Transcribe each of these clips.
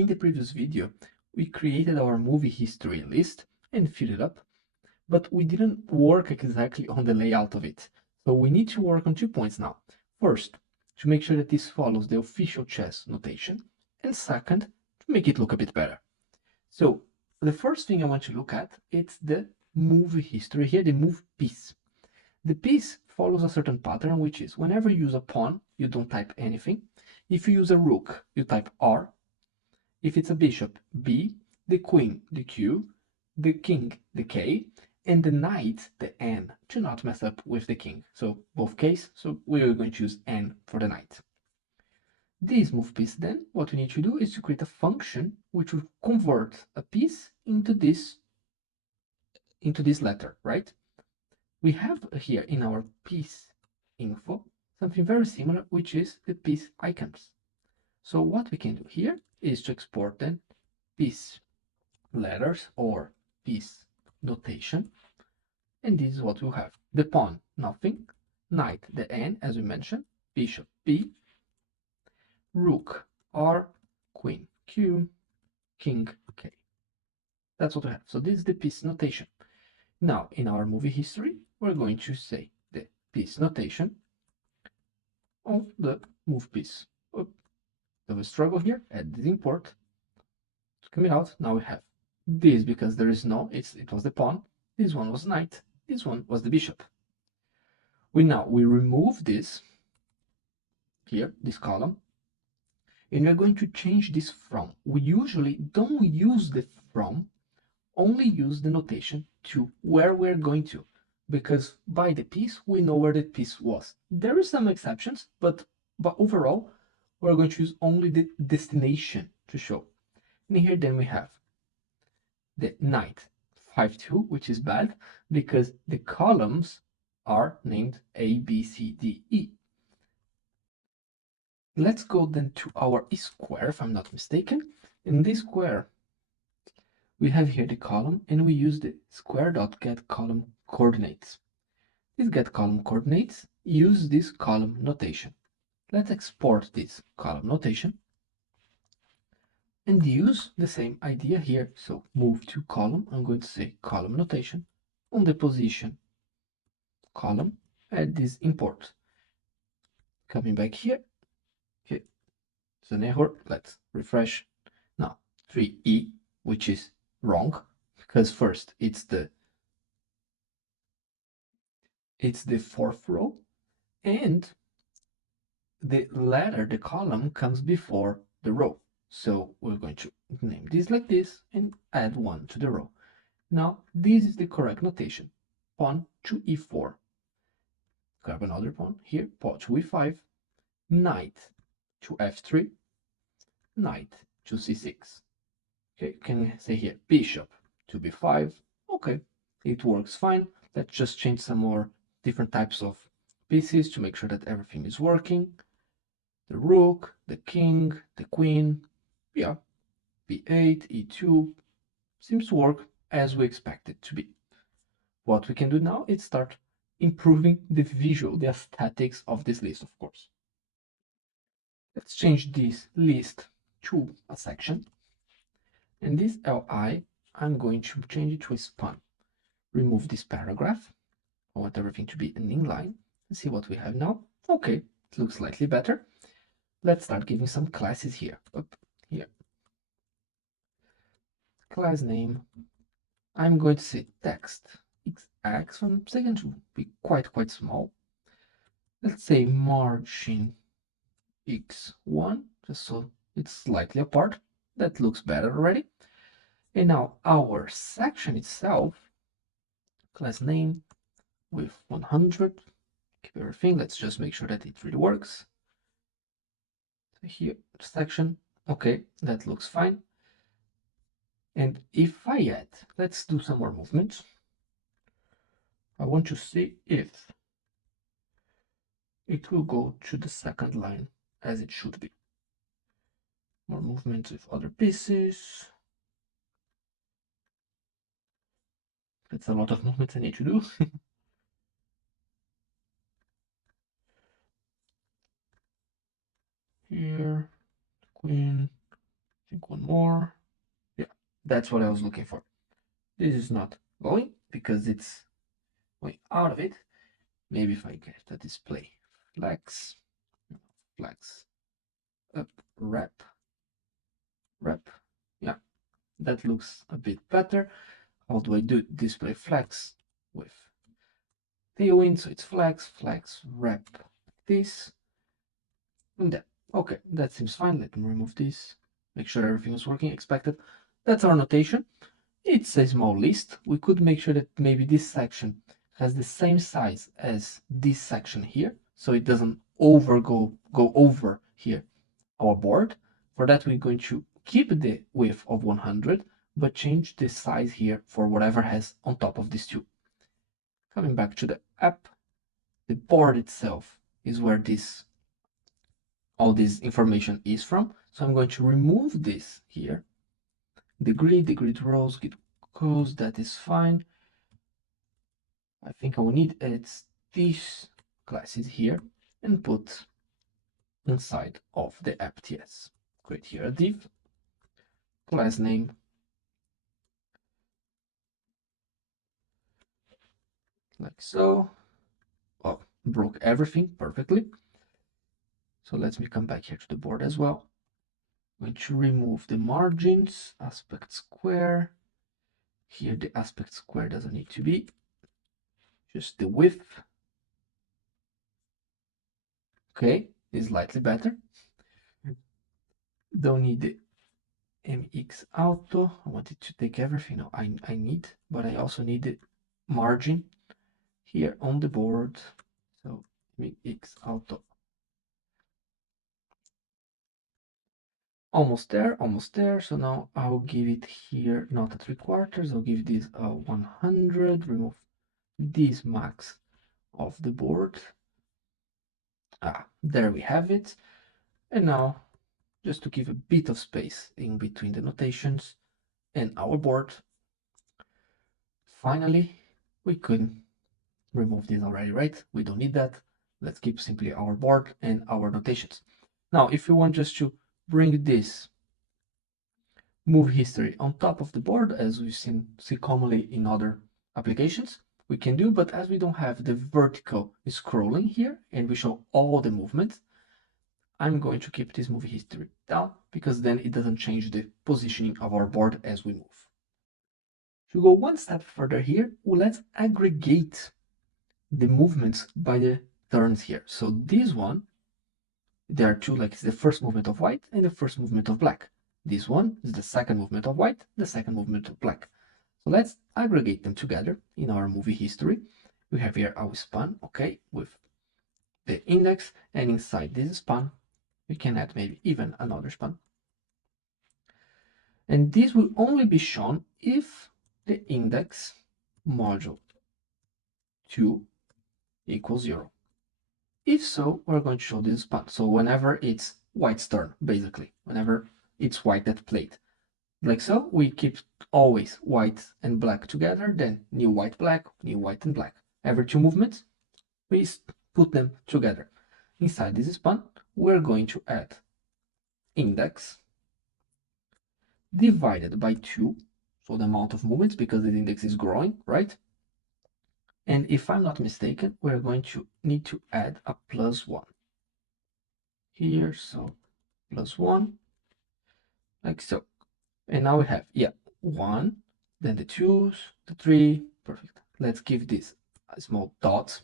In the previous video, we created our movie history list and filled it up, but we didn't work exactly on the layout of it. So we need to work on 2 points now. First, to make sure that this follows the official chess notation, and second, to make it look a bit better. So the first thing I want to look at, it's the movie history here, the move piece. The piece follows a certain pattern, which is whenever you use a pawn, you don't type anything. If you use a rook, you type R. If it's a bishop, B, the queen, the Q, the king, the K, and the knight, the N, to not mess up with the king. So both Ks, so we're going to use N for the knight. This move piece, then, what we need to do is to create a function which will convert a piece into this letter, right? We have here in our piece info something very similar, which is the piece icons. So what we can do here is to export then piece letters or piece notation, and this is what we'll have. The pawn, nothing, knight, the N, as we mentioned, bishop, B, rook, R, queen, Q, king, K. That's what we have. So this is the piece notation. Now, in our movie history, we're going to say the piece notation of the move piece. There was a struggle here, add this import, coming out. Now we have this because there is no, it was the pawn, this one was knight, this one was the bishop. We remove this here, this column, and we're going to change this from. We usually don't use the from, only use the notation to where we're going to, because by the piece we know where the piece was. There is some exceptions, but overall we're going to use only the destination to show. And here then we have the knight 5-2, which is bad because the columns are named A, B, C, D, E. Let's go then to our square, if I'm not mistaken. In this square, we have here the column, and we use the square.getColumn coordinates. This getColumn coordinates use this column notation. Let's export this column notation and use the same idea here. So move to column, I'm going to say column notation on the position column, add this import. Coming back here, okay, it's an error. Let's refresh. Now 3E, which is wrong because first it's the fourth row, and the letter, the column comes before the row. So we're going to name this like this and add 1 to the row. Now this is the correct notation. Pawn to E4. Grab another pawn here, pawn to E5, knight to F3, knight to C6. Okay, can say here bishop to B5. Okay, it works fine. Let's just change some more different types of pieces to make sure that everything is working. The rook, the king, the queen, yeah, B8, E2, seems to work as we expect it to be. What we can do now is start improving the visual, the aesthetics of this list, of course. Let's change this list to a section. And this LI, I'm going to change it to a span. Remove this paragraph. I want everything to be an inline. And see what we have now. Okay, it looks slightly better. Let's start giving some classes here. Up here. Class name. I'm going to say text XX. So I'm going to be quite small. Let's say margin X1, just so it's slightly apart. That looks better already. And now our section itself, class name with 100. Keep everything. Let's just make sure that it really works. So here, section. Okay, that looks fine. And if I add, let's do some more movements. I want to see if it will go to the second line as it should be. More movements with other pieces. That's a lot of movements I need to do. Here, queen, think one more. Yeah, that's what I was looking for. This is not going because it's going out of it. Maybe if I get the display flex, flex up, wrap, wrap. Yeah, that looks a bit better. How do I do display flex with tailwind? So it's flex, flex, wrap like this, and then okay, that seems fine. Let me remove this. Make sure everything is working expected. That's our notation. It's a small list. We could make sure that maybe this section has the same size as this section here, so it doesn't go over here our board. For that, we're going to keep the width of 100, but change the size here for whatever has on top of these two. Coming back to the app, the board itself is where all this information is from. So I'm going to remove this here. The grid rows, grid goes, that is fine. I think I will need it's these classes here and put inside of the app.ts. Create here a div, class name, like so. Oh, broke everything perfectly. So let me come back here to the board as well. I'm going to remove the margins, aspect square. Here the aspect square doesn't need to be, just the width. Okay, is slightly better. Don't need the mx auto. I wanted to take everything. No, I need, but I also need the margin here on the board. So mx auto. Almost there, almost there. So now I'll give it here, not at 3/4. I'll give this a 100. Remove this max of the board. There we have it. And now, just to give a bit of space in between the notations and our board, finally, we could remove this already, right? We don't need that. Let's keep simply our board and our notations. Now, if you want just to bring this move history on top of the board, as we've see commonly in other applications, we can do, but as we don't have the vertical scrolling here and we show all the movements, I'm going to keep this move history down because then it doesn't change the positioning of our board as we move. To go one step further here, let's aggregate the movements by the turns here. So this one, there are two, like it's the first movement of white and the first movement of black. This one is the second movement of white, the second movement of black. So let's aggregate them together in our movie history. We have here our span, okay, with the index, and inside this span, we can add maybe even another span. And this will only be shown if the index module 2 equals 0. If so, we're going to show this span. So whenever it's white's turn, basically, whenever it's white that played. Like so, we keep always white and black together, then new white, black, new white and black. Every two movements, we put them together. Inside this span, we're going to add index divided by 2, so the amount of movements because the index is growing, right? And if I'm not mistaken, we're going to need to add a +1 here, so +1, like so. And now we have, 1, then the 2s, the 3, perfect. Let's give this a small dot.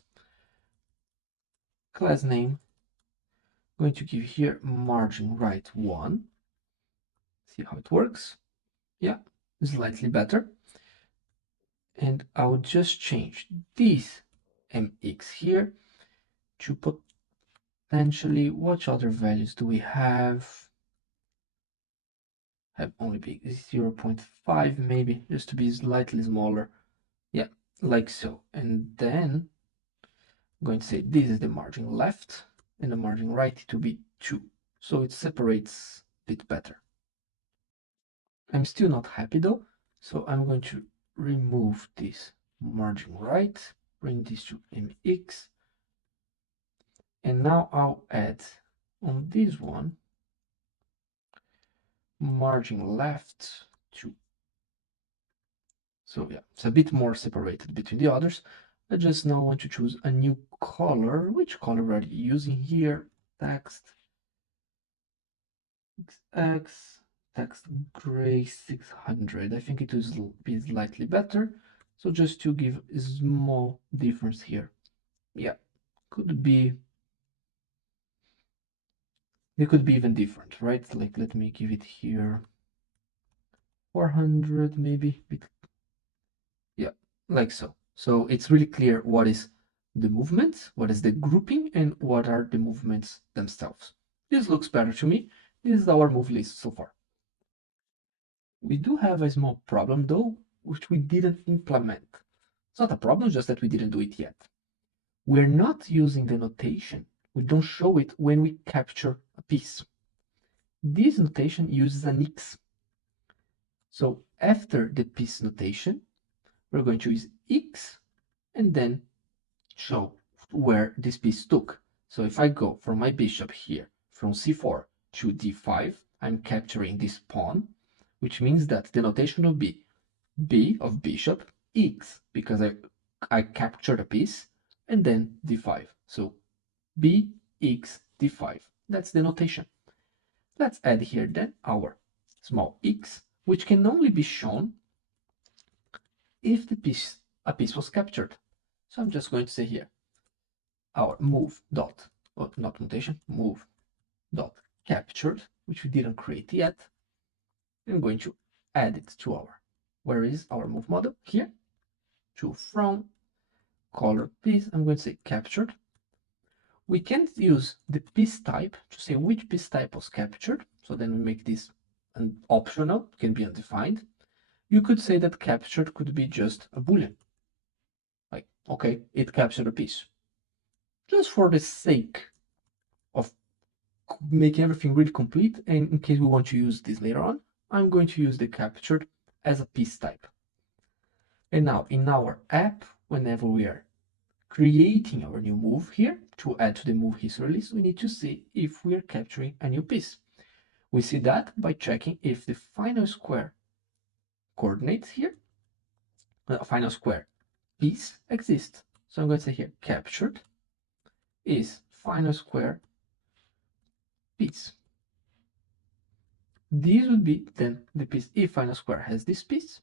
Class name, going to give here margin right 1. See how it works? Yeah, slightly better. And I will just change this mx here to potentially, what other values do we have? Have only be 0.5 maybe, just to be slightly smaller. Yeah, like so. And then I'm going to say this is the margin left and the margin right to be 2. So it separates a bit better. I'm still not happy though, so I'm going to remove this margin right, bring this to mx, and now I'll add on this one margin left 2. So yeah, it's a bit more separated between the others. I just now want to choose a new color. Which color are you using here? Text XX, text gray 600. I think it will be slightly better. So just to give a small difference here. Yeah, could be, it could be even different, right? Like, let me give it here 400 maybe. Yeah, like so. So it's really clear what is the movement, what is the grouping, and what are the movements themselves. This looks better to me. This is our move list so far. We do have a small problem though, which we didn't implement. It's not a problem, just that we didn't do it yet. We're not using the notation. We don't show it when we capture a piece. This notation uses an X. So after the piece notation, we're going to use X and then show where this piece took. So if I go from my bishop here, from c4 to d5, I'm capturing this pawn, which means that the notation will be b of bishop, x, because I captured a piece, and then d5. So b, x, d5. That's the notation. Let's add here then our small x, which can only be shown if a piece was captured. So I'm just going to say here, our move dot, well, not notation, move dot captured, which we didn't create yet. I'm going to add it to our, where is our move model? Here, to from color piece, I'm going to say captured. We can't use the piece type to say which piece type was captured, so then we make this an optional, can be undefined. You could say that captured could be just a boolean, like, okay, it captured a piece. Just for the sake of making everything really complete, and in case we want to use this later on, I'm going to use the captured as a piece type. And now in our app, whenever we are creating our new move here to add to the move history list, we need to see if we are capturing a new piece. We see that by checking if the final square coordinates here, final square piece exists. So I'm going to say here captured is final square piece. This would be then the piece. If final square has this piece,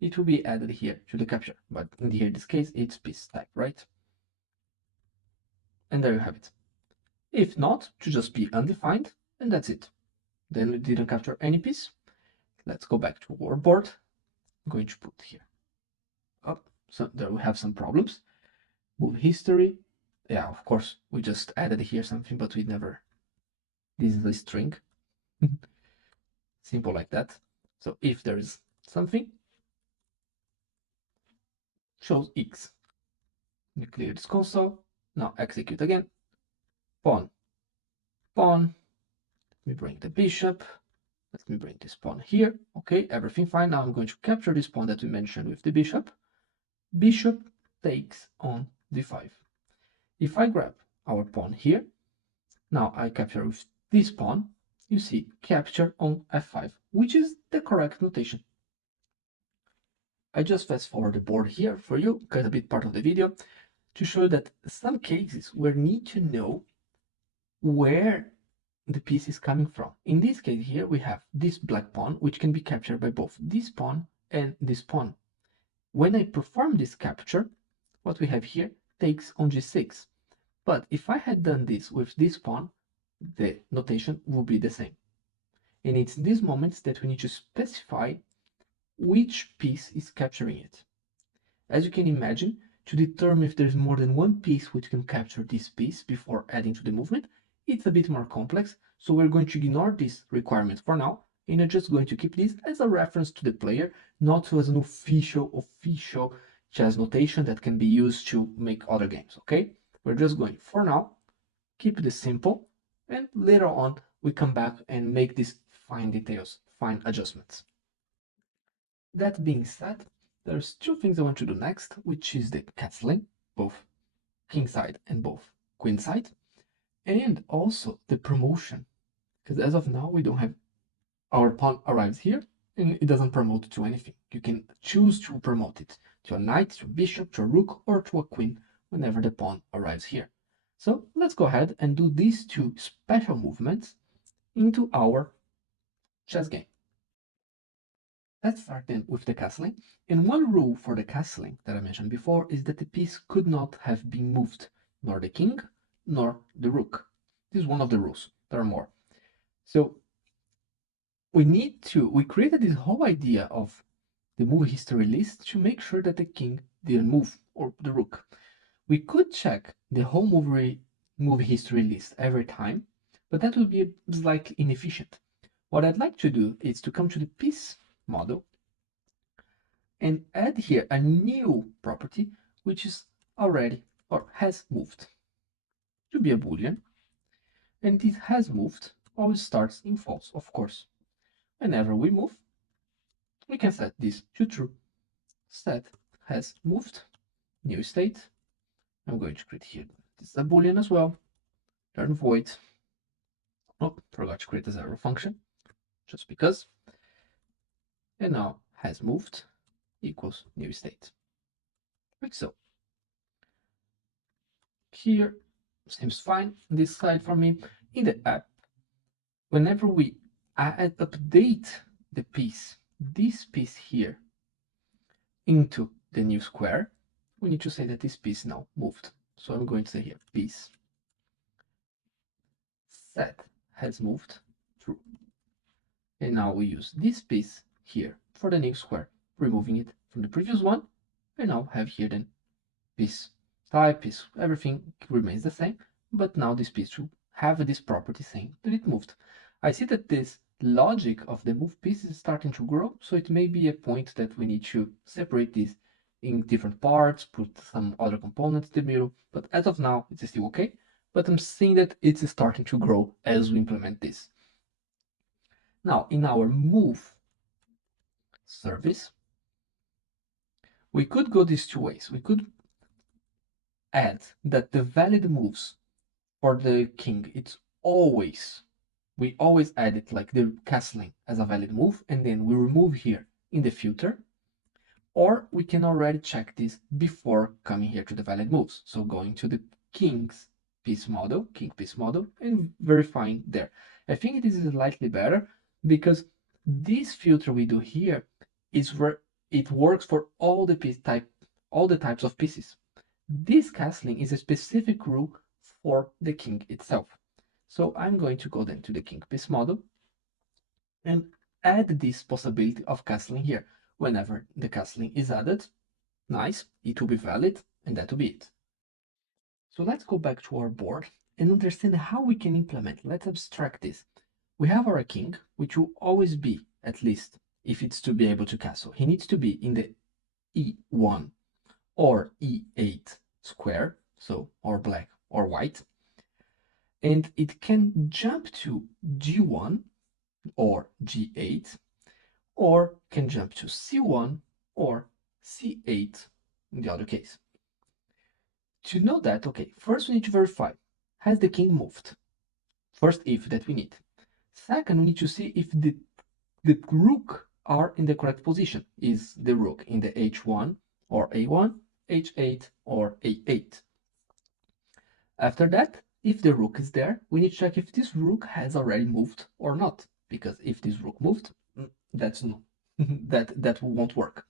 it will be added here to the capture. But in here, this case, it's piece type, right? And there you have it. If not, to just be undefined, and that's it. Then we didn't capture any piece. Let's go back to our board. I'm going to put here. Oh, so there we have some problems. Move history. Yeah, of course, we just added here something, but we never. This is a string. Simple like that. So if there is something, shows X. We clear this console. Now execute again. Pawn. Pawn. Let me bring the bishop. Let me bring this pawn here. Okay, everything fine. Now I'm going to capture this pawn that we mentioned with the bishop. Bishop takes on d5. If I grab our pawn here, now I capture with this pawn, you see capture on f5, which is the correct notation. I just fast forward the board here for you, cut a bit part of the video, to show that some cases we need to know where the piece is coming from. In this case here, we have this black pawn, which can be captured by both this pawn and this pawn. When I perform this capture, what we have here takes on g6. But if I had done this with this pawn, the notation will be the same. And it's in these moments that we need to specify which piece is capturing it. As you can imagine, to determine if there's more than one piece which can capture this piece before adding to the movement, it's a bit more complex, so we're going to ignore this requirement for now, and I'm just going to keep this as a reference to the player, not as an official chess notation that can be used to make other games, okay? We're just going, for now, keep this simple, and later on, we come back and make these fine details, fine adjustments. That being said, there's two things I want to do next, which is the castling, both king side and both queen side, and also the promotion, because as of now we don't have our pawn arrives here and it doesn't promote to anything. You can choose to promote it to a knight, to a bishop, to a rook, or to a queen whenever the pawn arrives here. So let's go ahead and do these two special movements into our chess game. Let's start then with the castling. And one rule for the castling that I mentioned before is that the piece could not have been moved, nor the king, nor the rook. This is one of the rules. There are more. So we created this whole idea of the move history list to make sure that the king didn't move or the rook. We could check the whole move history list every time, but that would be slightly inefficient. What I'd like to do is to come to the piece model and add here a new property which is already or has moved to be a boolean, and it has moved always starts in false, of course. Whenever we move, we can set this to true. Set has moved, new state. I'm going to create here this is a boolean as well. Turn void. Oh, forgot to create a zero function just because. And now has moved equals new state. Like so. Here seems fine this side for me. In the app, whenever we update the piece, this piece here, into the new square, we need to say that this piece now moved. So I'm going to say here piece set has moved true. And now we use this piece here for the new square, removing it from the previous one. And now have here then piece type, piece, everything remains the same, but now this piece should have this property saying that it moved. I see that this logic of the move piece is starting to grow, so it may be a point that we need to separate this in different parts, put some other components in the middle, but as of now, it's still okay. But I'm seeing that it's starting to grow as we implement this. Now, in our move service, we could go these two ways. We could add that the valid moves for the king, we always add it like the castling as a valid move, and then we remove here in the filter, or we can already check this before coming here to the valid moves. So going to the king piece model, and verifying there. I think it is slightly better because this filter we do here is where it works for all the types of pieces. This castling is a specific rule for the king itself. So I'm going to go then to the king piece model and add this possibility of castling here. Whenever the castling is added, nice, it will be valid, and that will be it. So let's go back to our board and understand how we can implement. Let's abstract this. We have our king, which will always be, at least if it's to be able to castle, he needs to be in the E1 or E8 square, so or black or white, and it can jump to G1 or G8, or can jump to C1 or C8 in the other case. To know that, okay, first we need to verify, has the king moved? First if that we need. Second, we need to see if the rook are in the correct position. Is the rook in the H1 or A1, H8 or A8? After that, if the rook is there, we need to check if this rook has already moved or not. Because if this rook moved, that's no, that won't work.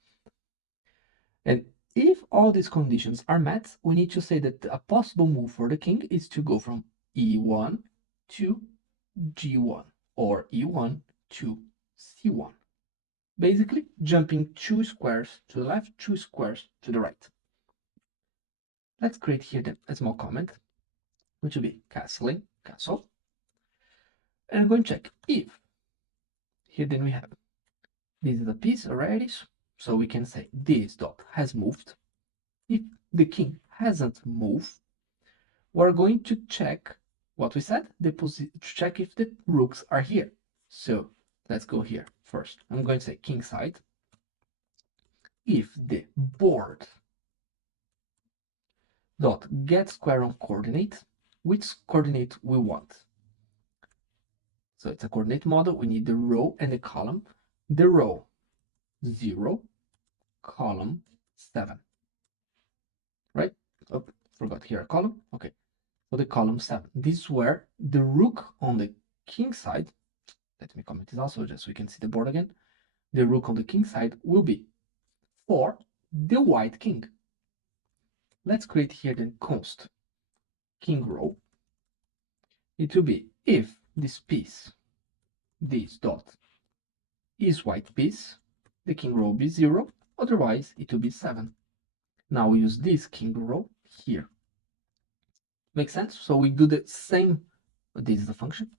And if all these conditions are met, we need to say that a possible move for the king is to go from E1 to G1 or E1 to C1. Basically, jumping 2 squares to the left, 2 squares to the right. Let's create here then a small comment, which will be castling, castle. And I'm going to check if, here then we have, this is a piece already, so we can say this dot has moved. If the king hasn't moved, we're going to check what we said, to check if the rooks are here. So let's go here first. I'm going to say king side. If the board dot get square on coordinate, which coordinate we want? So it's a coordinate model. We need the row and the column. The row 0, column 7, right? Oh, forgot here a column. Okay, so the column 7. This is where the rook on the king side, let me comment this also just so we can see the board again. The rook on the king side will be for the white king. Let's create here the const king row. It will be if this piece, this dot, is white piece, the king row will be 0, otherwise it will be 7. Now we use this king row here. Make sense? So we do the same, this is the function.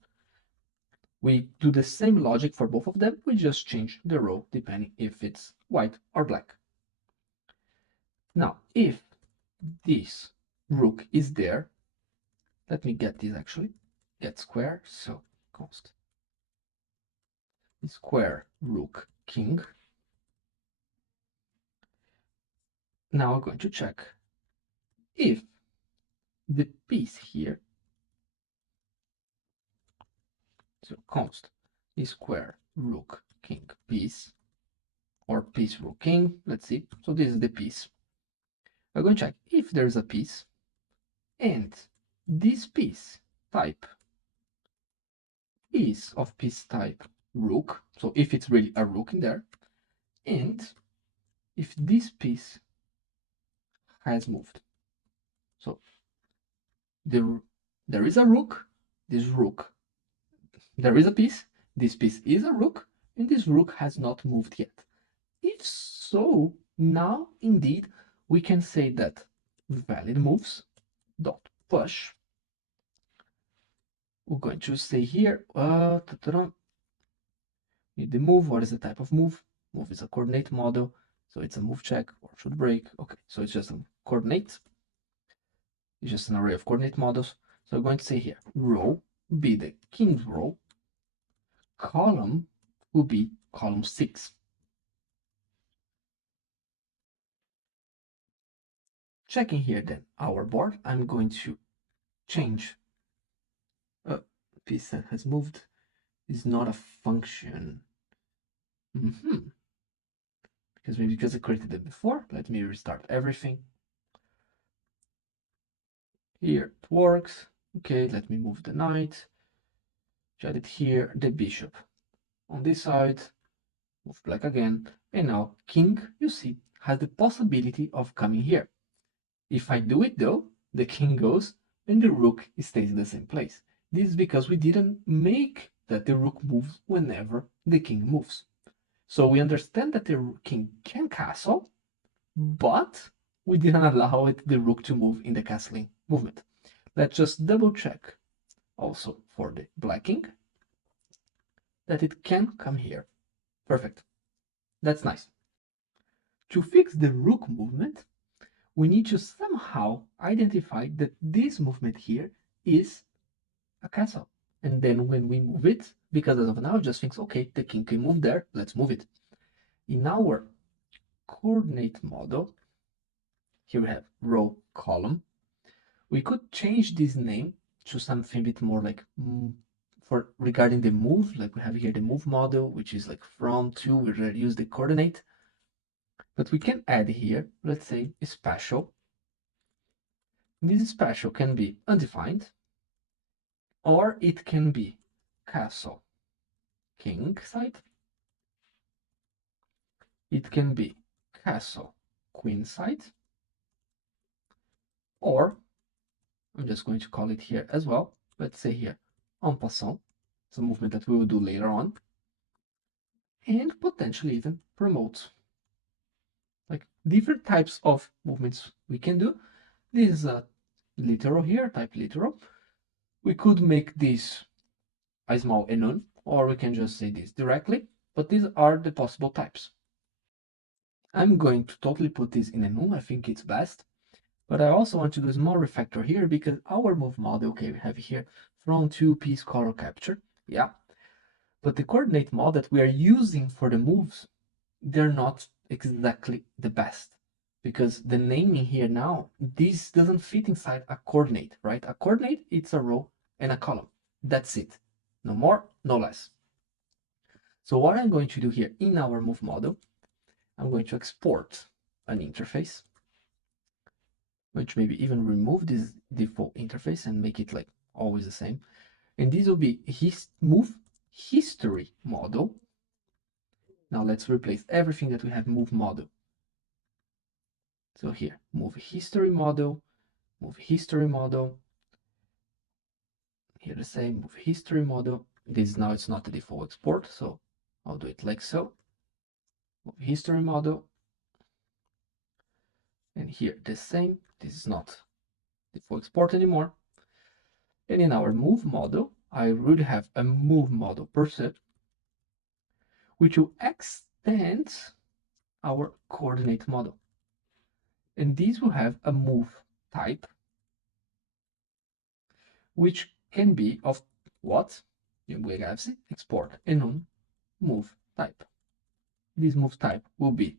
We do the same logic for both of them, we just change the row depending if it's white or black. Now, if this rook is there, let me get this actually, get square, so const square rook king. Now I'm going to check if the piece here, so const square rook king piece, or piece rook king, let's see, so this is the piece. I'm going to check if there's a piece, and this piece type is of piece type rook, so if it's really a rook in there, and if this piece has moved. So there is a rook, this rook, there is a piece, this piece is a rook, and this rook has not moved yet. If so, now indeed we can say that valid moves dot push. We're going to say here, need the move. What is the type of move? Move is a coordinate model, so it's a move check or should break. Okay, so it's just a coordinate. It's just an array of coordinate models. So I'm going to say here, row be the king's row, column will be column 6. Checking here then our board, I'm going to change a piece that has moved is not a function. Because I created it before, let me restart everything. Here it works. Okay, let me move the knight. Add it here, the bishop. On this side, move black again. And now king, you see, has the possibility of coming here. If I do it though, the king goes and the rook stays in the same place. This is because we didn't make that the rook moves whenever the king moves. So we understand that the king can castle, but we didn't allow the rook to move in the castling movement. Let's just double check also for the black king that it can come here. Perfect. That's nice. To fix the rook movement, we need to somehow identify that this movement here is a castle. And then when we move it, because as of now, it just thinks, okay, the king can move there, let's move it. In our coordinate model, here we have row, column. We could change this name to something a bit more like for regarding the move, like we have here the move model, which is like from to, we already use the coordinate. But we can add here, let's say, a special. This special can be undefined, or it can be castle king side. It can be castle queen side, or I'm just going to call it here as well. Let's say here en passant. It's a movement that we will do later on, and potentially even promote. Like different types of movements we can do. This is a literal here, type literal. We could make this a small enum, or we can just say this directly, but these are the possible types. I'm going to totally put this in enum, I think it's best, but I also want to do a small refactor here because our move model, okay, we have here from to piece color capture, yeah, but the coordinate model that we are using for the moves, they're not exactly the best because the naming here now, this doesn't fit inside a coordinate, right? A coordinate, it's a row and a column. That's it. no more, no less. So what I'm going to do here in our move model, I'm going to export an interface, which maybe even remove this default interface and make it like always the same. And this will be move history model. Now let's replace everything that we have move model. So here, move history model, move history model. Here the same, move history model. This now it's not the default export, so I'll do it like so. Move history model. And here the same, this is not default export anymore. And in our move model, I really have a move model per se, which will extend our coordinate model. And this will have a move type, which can be of what? We have export enum move type. This move type will be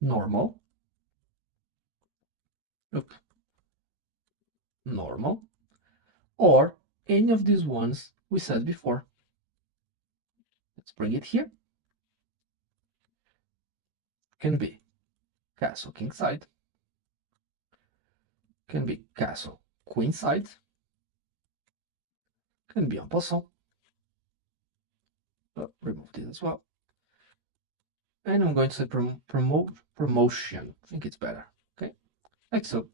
normal, normal, or any of these ones we said before. Let's bring it here. Can be castle king side, can be castle queen side, can be en passant. Remove this as well. And I'm going to say promotion. I think it's better. Okay, like so.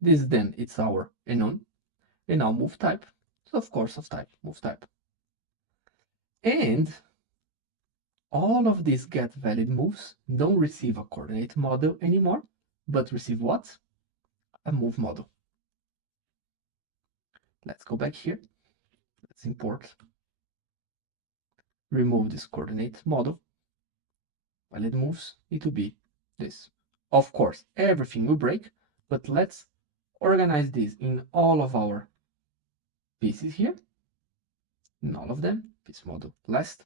This then it's our enum, and now move type. So of course of type, move type. And all of these get valid moves don't receive a coordinate model anymore, but receive what? A move model. Let's go back here. Let's import. Remove this coordinate model. Valid moves need to be this. Of course, everything will break, but let's organize this in all of our pieces here. In all of them, piece model last.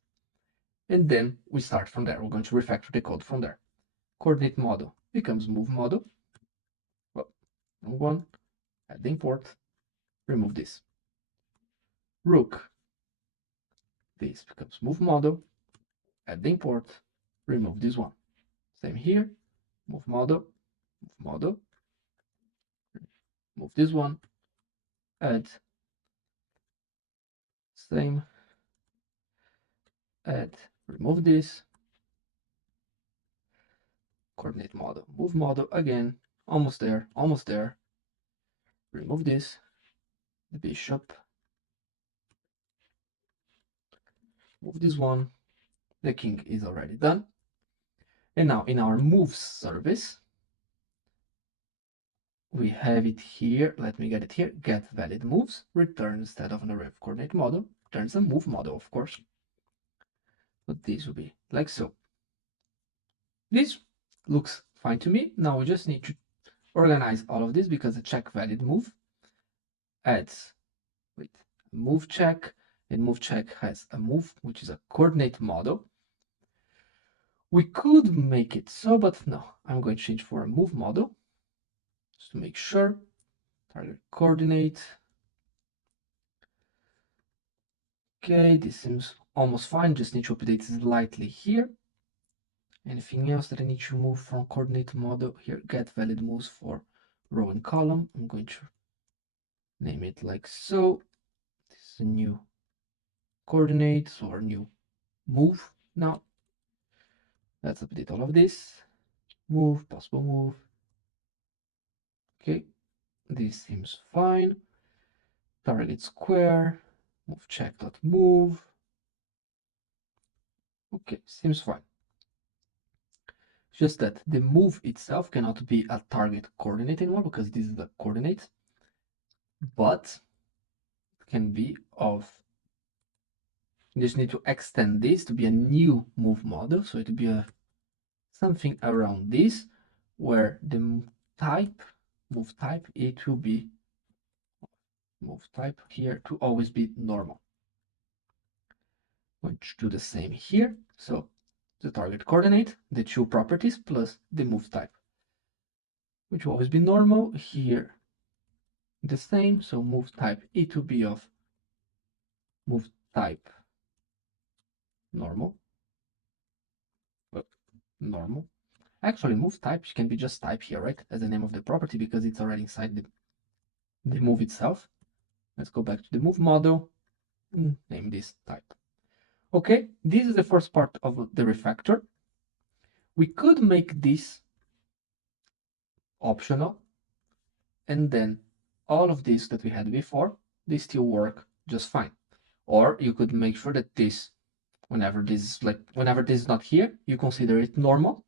And then we start from there. We're going to refactor the code from there. Coordinate model becomes move model. Well, wrong one. Add the import. Remove this. Rook. This becomes move model. Add the import. Remove this one. Same here. Move model. Move model. Move this one. Add. Same. Add. Remove this. Coordinate model. Move model again. Almost there. Almost there. Remove this. The bishop. Move this one. The king is already done. And now in our moves service, we have it here. Let me get it here. Get valid moves. Return instead of an array of coordinate model. Returns a move model, of course. But this will be like so. This looks fine to me. Now we just need to organize all of this because the check valid move adds move check, and move check has a move, which is a coordinate model. We could make it so, but no, I'm going to change for a move model just to make sure. Target coordinate. Okay, this seems almost fine. Just need to update slightly here. Anything else that I need to move from coordinate model here? Get valid moves for row and column. I'm going to name it like so. This is a new coordinates or new move. Now let's update all of this. Move, possible move. Okay, this seems fine. Target square, move check dot move. Okay, seems fine. Just that the move itself cannot be a target coordinate anymore because this is the coordinate, but it can be of. You just need to extend this to be a new move model, so it will be a something around this, where the type, move type, it will be move type here to always be normal. I'm going to do the same here. So the target coordinate, the two properties plus the move type, which will always be normal. Here the same, so move type it will be of move type normal, normal. Actually, move type can be just type here, right? As the name of the property, because it's already inside the move itself. Let's go back to the move model, name this type. Okay, this is the first part of the refactor. We could make this optional, and then all of this that we had before, they still work just fine. Or you could make sure that this, whenever this is not here, you consider it normal,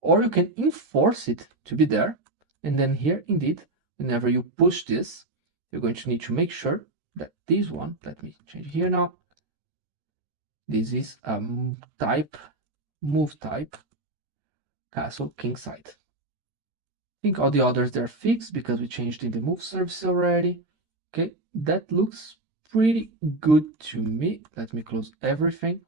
or you can enforce it to be there. And then here, indeed, whenever you push this, you're going to need to make sure that this one, let me change here now, this is a type, move type, castle king side. I think all the others they're fixed because we changed in the move service already. Okay, that looks pretty good to me. Let me close everything.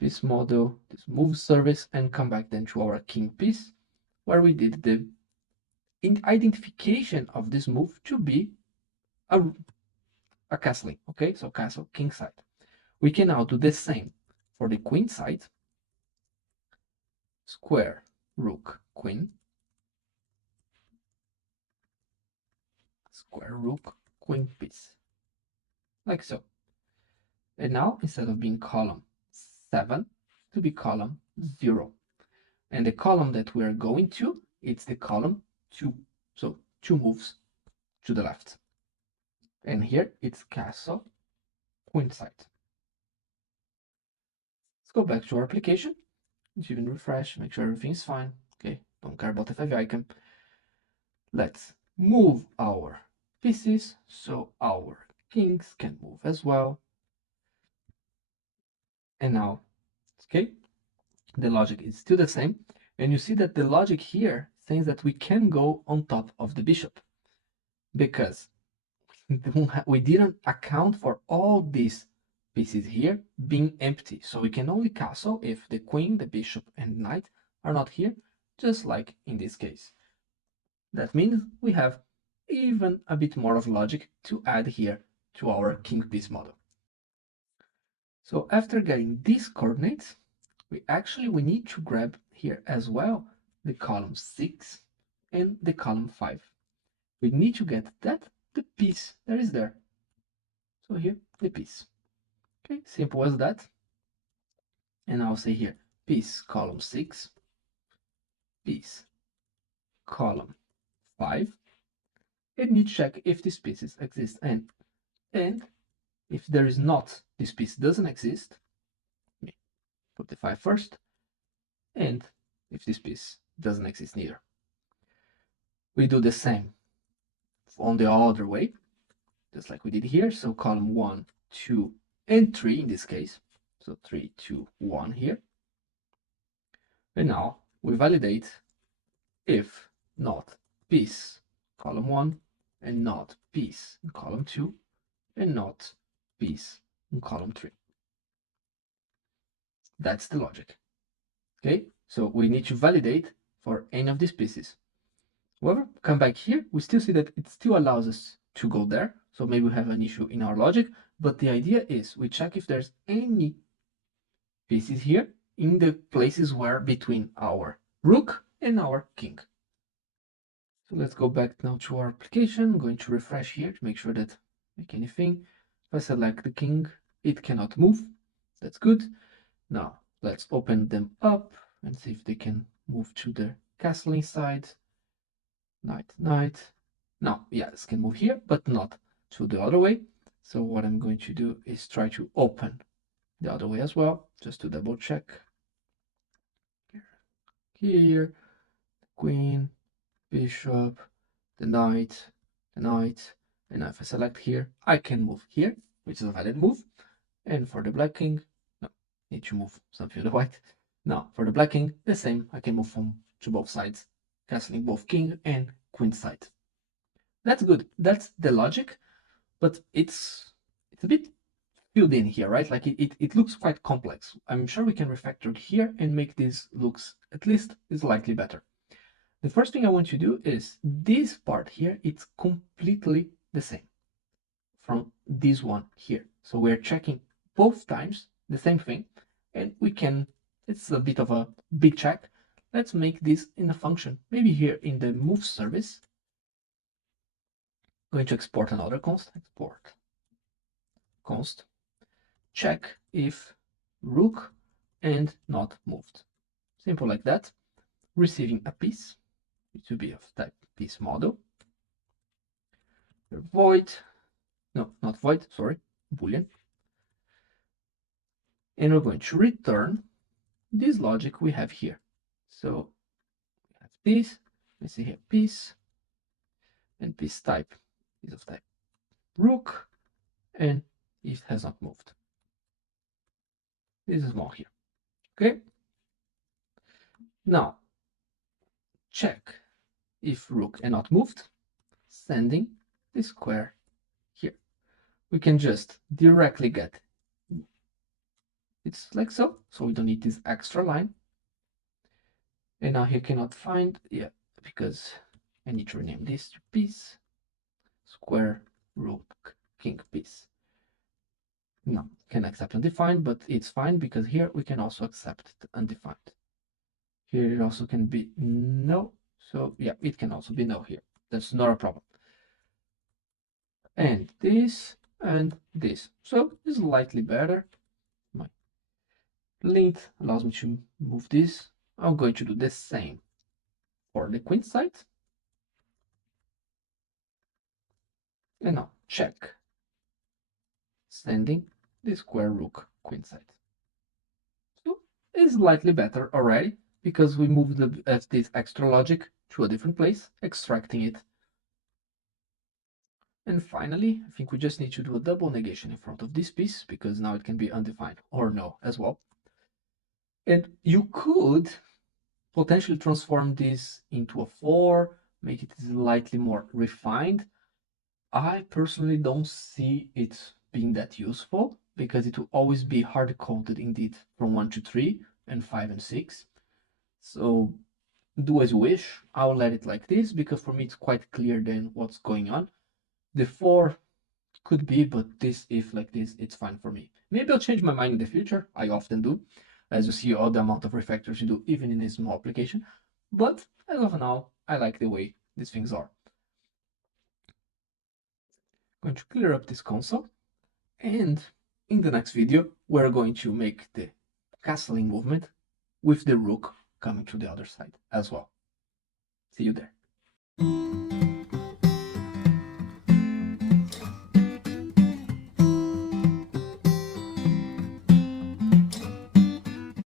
This model, this move service, and come back then to our king piece, where we did the identification of this move to be a castling. Okay, so castle king side. We can now do the same for the queen side. Square, rook, queen. Square, rook, queen piece. Like so. And now, instead of being column 7, to be column 0. And the column that we are going to, it's the column 2. So 2 moves to the left. And here it's castle, queen side. Let's go back to our application. Let's even refresh, make sure everything is fine. Okay, don't care about the 5 icon. Let's move our pieces so our kings can move as well. And now, okay, the logic is still the same. And you see that the logic here says that we can go on top of the bishop because we didn't account for all these pieces here being empty. So we can only castle if the queen, the bishop, and knight are not here, just like in this case. That means we have even a bit more of logic to add here to our king piece model. So after getting these coordinates, we need to grab here as well the column 6 and the column 5. We need to get the piece that is there. So here, the piece. Okay, simple as that. And I'll say here, piece column 6, piece column 5, and need to check if these pieces exist. And if there is not, this piece doesn't exist, put the 5 first, and if this piece doesn't exist neither. We do the same on the other way, just like we did here. So column 1, 2, and 3 in this case. So 3, 2, 1 here. And now we validate if not piece column 1 and not piece in column 2 and not piece in column 3. That's the logic. Okay, so we need to validate for any of these pieces. However, come back here, we still see that it still allows us to go there. So maybe we have an issue in our logic, but the idea is we check if there's any pieces here in the places where between our rook and our king. So let's go back now to our application. I'm going to refresh here to make sure that make anything. If I select the king, it cannot move. That's good. Now let's open them up and see if they can move to the castle inside. Knight, knight. Now, yes, can move here, but not to the other way. So what I'm going to do is try to open the other way as well, just to double check. Here, queen, bishop, the knight, and now if I select here, I can move here, which is a valid move. And for the black king, no, need to move something to the white. Now, for the black king, the same, I can move to both sides, castling both king and queen side. That's good, that's the logic, but it's a bit filled in here, right? Like it looks quite complex. I'm sure we can refactor it here and make this looks at least slightly better. The first thing I want to do is this part here, it's completely the same from this one here. So we're checking both times the same thing, and we can, it's a bit of a big check. Let's make this in a function, maybe here in the move service. Going to export another const, export const, check if rook and not moved. Simple like that. Receiving a piece, it will be of type piece model. Void, no, not void, sorry, boolean. And we're going to return this logic we have here. So we have this, let's see here, piece, and piece type is of type rook, and it has not moved. This is more here. Okay. Now check if rook and not moved, sending the square here. We can just directly get it's like so, so we don't need this extra line. And now here cannot find, yeah, because I need to rename this to piece, square, rook, king, piece. No, can accept undefined, but it's fine because here we can also accept undefined. Here it also can be no, so yeah, it can also be no here. That's not a problem. And this and this. So it's slightly better. My length allows me to move this. I'm going to do the same for the queen side. And now check sending the square rook queen side. So it's slightly better already because we moved this extra logic to a different place, extracting it. And finally, I think we just need to do a double negation in front of this piece because now it can be undefined or no as well. And you could potentially transform this into a 4, make it slightly more refined. I personally don't see it being that useful because it will always be hard coded indeed from 1 to 3 and 5 and 6. So do as you wish. I'll let it like this because for me it's quite clear then what's going on. The 4 could be, but this if like this, it's fine for me. Maybe I'll change my mind in the future. I often do, as you see all the amount of refactors you do even in a small application. But as of now, I like the way these things are. Going to clear up this console, and in the next video we're going to make the castling movement with the rook coming to the other side as well. See you there.